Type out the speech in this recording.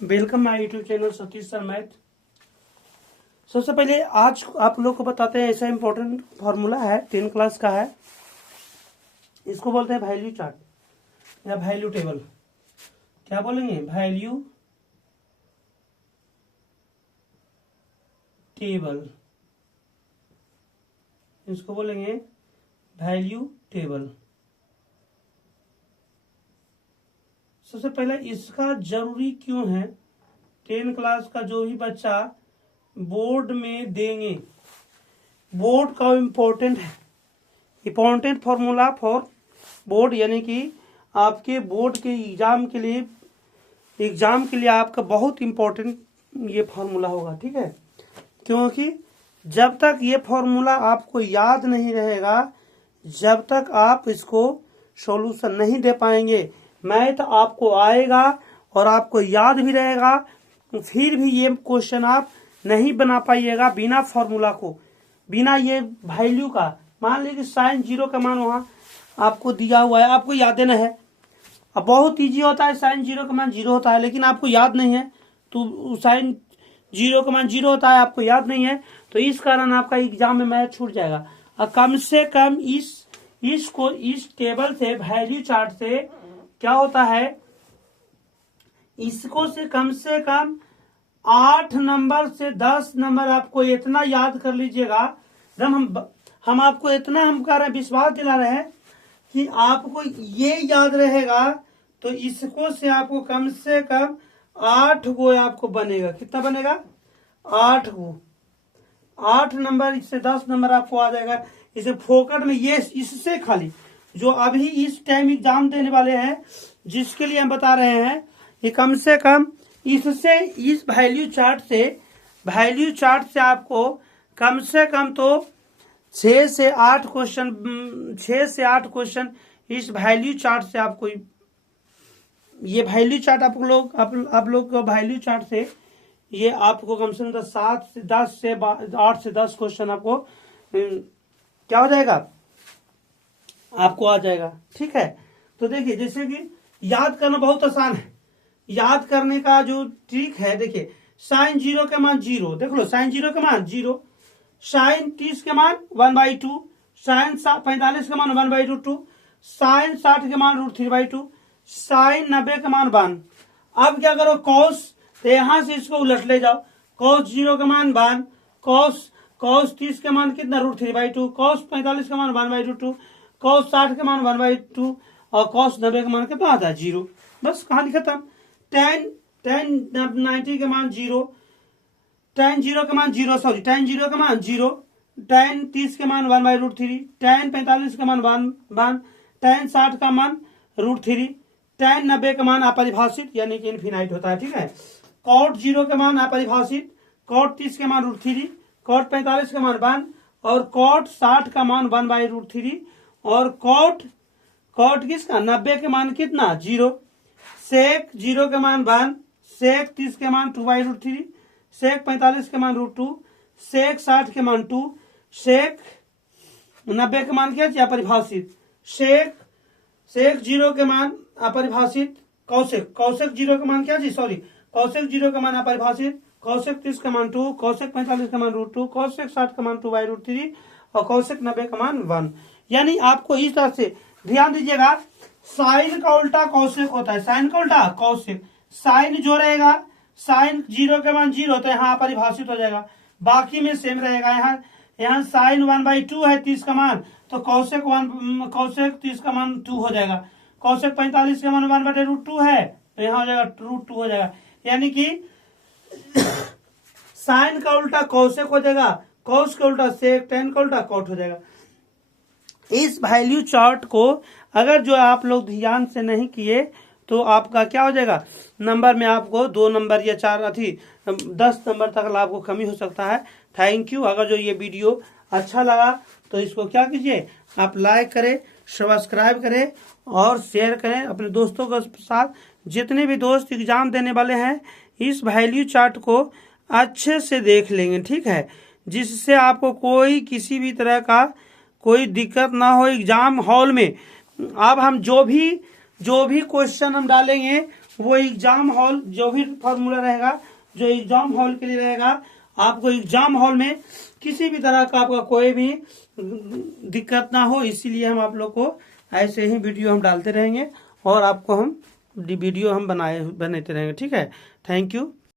Welcome my YouTube channel Satish sir math. सबसे पहले आज आप लोग को बताते हैं, ऐसा इंपॉर्टेंट फॉर्मूला है, 10 क्लास का है। इसको बोलते हैं वैल्यू चार्ट या वैल्यू टेबल। क्या बोलेंगे? वैल्यू टेबल, इसको बोलेंगे वैल्यू टेबल। सबसे पहले इसका जरूरी क्यों है? 10 क्लास का जो भी बच्चा बोर्ड में देंगे, बोर्ड का इम्पोर्टेंट है, इम्पोर्टेंट फॉर्मूला फॉर बोर्ड, यानी कि आपके बोर्ड के एग्जाम के लिए आपका बहुत इम्पोर्टेंट ये फॉर्मूला होगा। ठीक है, क्योंकि जब तक ये फॉर्मूला आपको याद नहीं रहेगा, जब तक आप इसको सॉल्यूशन नहीं दे पाएंगे, मैथ आपको आएगा और आपको याद भी रहेगा, फिर भी ये क्वेश्चन आप नहीं बना पाइएगा बिना फॉर्मूला को, बिना ये वैल्यू का। मान लीजिए साइन जीरो का मान वहां आपको दिया हुआ है, आपको याद देना है। अब बहुत इजी होता है, साइन जीरो का मान जीरो होता है, लेकिन आपको याद नहीं है, तो साइन जीरो का मान जीरो होता है, आपको याद नहीं है, तो इस कारण आपका एग्जाम में मैथ छूट जाएगा। और कम से कम इस टेबल से, वैल्यू चार्ट से क्या होता है, इसको से कम 8 नंबर से 10 नंबर आपको इतना याद कर लीजिएगा। जब हम आपको इतना हम कह रहे हैं, विश्वास दिला रहे हैं कि आपको ये याद रहेगा, तो इसको से आपको कम से कम 8 गो आपको बनेगा। कितना बनेगा? 8 गो। 8 नंबर इससे 10 नंबर आपको आ जाएगा। इसे फोकट में ये इससे खाली जो अभी इस टाइम एग्जाम देने वाले हैं, जिसके लिए हम बता रहे हैं, ये कम से कम इससे, इस वैल्यू चार्ट से आपको कम से कम तो 6 से 8 क्वेश्चन इस वैल्यू चार्ट से आपको, ये वैल्यू चार्ट आप लोग को वैल्यू चार्ट से ये आपको कम से कम 8 से 10 क्वेश्चन आपको क्या हो जाएगा, आपको आ जाएगा। ठीक है, तो देखिए, जैसे कि याद करना बहुत आसान है। याद करने का जो ट्रिक है, देखिए, साइन जीरो के मान जीरो, देख लो, साइन जीरो के मान जीरो, साइन 30 के मान 1/2, साइन 45 के मान 1/2, साइन 60 के मान √3/2, साइन 90 के मान 1। अब क्या करो, कॉस, तो यहां से इसको उलट ले जाओ, कॉस 0 के मान 1, कॉस 30 के मान कितना, √3/2, कॉस 45 के मान 1/2, कॉस 60 के मान 1/2 और कॉस 90 के मान कितना आता है, 0। बस कहानी खत्म। tan 90 के मान 0, tan 0 के मान 0, सॉरी, tan 0 के मान 0, tan 30 के मान 1/√3, tan 45 के मान 1, tan 60 का मान √3, tan 90 का मान अपरिभाषित यानी कि इनफिनाइट होता है। ठीक है, cot 0 के मान अपरिभाषित, cot 30 के मान √3, cot 45 के मान 1 और cot 60 का मान 1/√3 और cot किसका, 90 के मान कितना, 0, sec 0 के मान 1, sec 30 के मान 2/√3, sec 45 के मान √2, sec 60 के मान 2, sec 90 के मान क्या, अपरिभाषित, sec 0 के मान अपरिभाषित, cosec 0 के मान क्या जी, सॉरी, cosec 0 के मान अपरिभाषित, cosec 30 का मान 2, cosec 45 का मान √2, cosec 60 का मान 2/√3 और cosec 90 का मान 1। यानी आपको इस तरह से ध्यान दीजिएगा, साइन का उल्टा कौशिक होता है, साइन का उल्टा कौशिक, साइन जो रहेगा, साइन 0 के मान 0 तो यहाँ परिभाषित हो जाएगा, बाकी में सेम रहेगा। यहाँ साइन 1/2 है 30 का मान, तो कौशिक 30 का मान 2 हो जाएगा, कौशिक 45 का मान 1/√2 है, तो यहाँ हो जाएगा √2 हो जाएगा। यानी कि साइन का उल्टा कौशिक हो जाएगा, कौश का उल्टा सेक, टेन का उल्टा कॉट हो जाएगा। इस वैल्यू चार्ट को अगर जो आप लोग ध्यान से नहीं किए, तो आपका क्या हो जाएगा, नंबर में आपको 2 नंबर या 10 नंबर तक आपको कमी हो सकता है। Thank you. अगर जो ये वीडियो अच्छा लगा तो इसको क्या कीजिए, आप लाइक करें, सब्सक्राइब करें और शेयर करें अपने दोस्तों के साथ। जितने भी दोस्त एग्जाम देने वाले हैं, इस वैल्यू चार्ट को अच्छे से देख लेंगे। ठीक है, जिससे आपको कोई किसी भी तरह का कोई दिक्कत ना हो एग्जाम हॉल में। अब हम जो भी क्वेश्चन हम डालेंगे वो एग्जाम हॉल जो भी फॉर्मूला रहेगा, जो एग्जाम हॉल के लिए रहेगा, आपको एग्जाम हॉल में किसी भी तरह का आपका कोई भी दिक्कत ना हो, इसीलिए हम आप लोग को ऐसे ही वीडियो हम डालते रहेंगे और आपको हम वीडियो हम बनाते रहेंगे। ठीक है, थैंक यू।